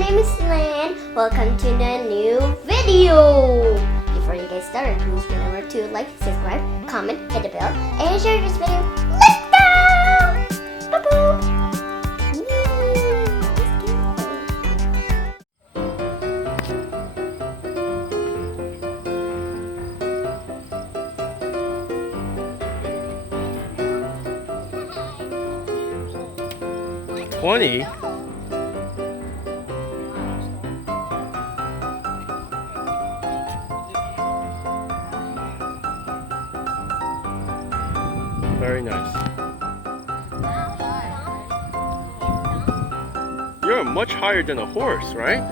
name is Lynn. Welcome to the new video. Before you get started, please remember to like, subscribe, comment, hit the bell, and share this video. Let's go! Boo-boo! Let's go! 20? Very nice. You're much higher than a horse, right?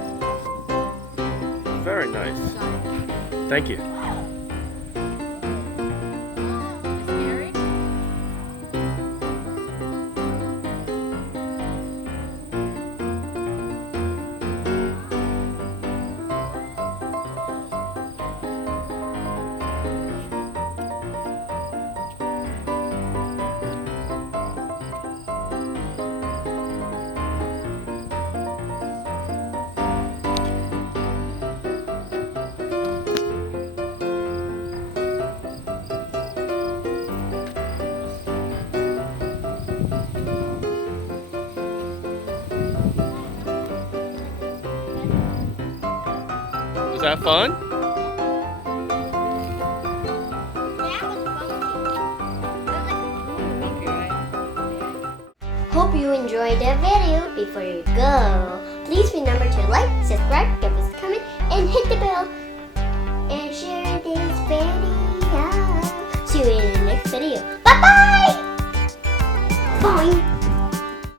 Very nice. Thank you. Was that fun? Hope you enjoyed the video. Before you go, please remember to like, subscribe, give us a comment, and hit the bell. And share this video. See you in the next video. Bye-bye! Bye!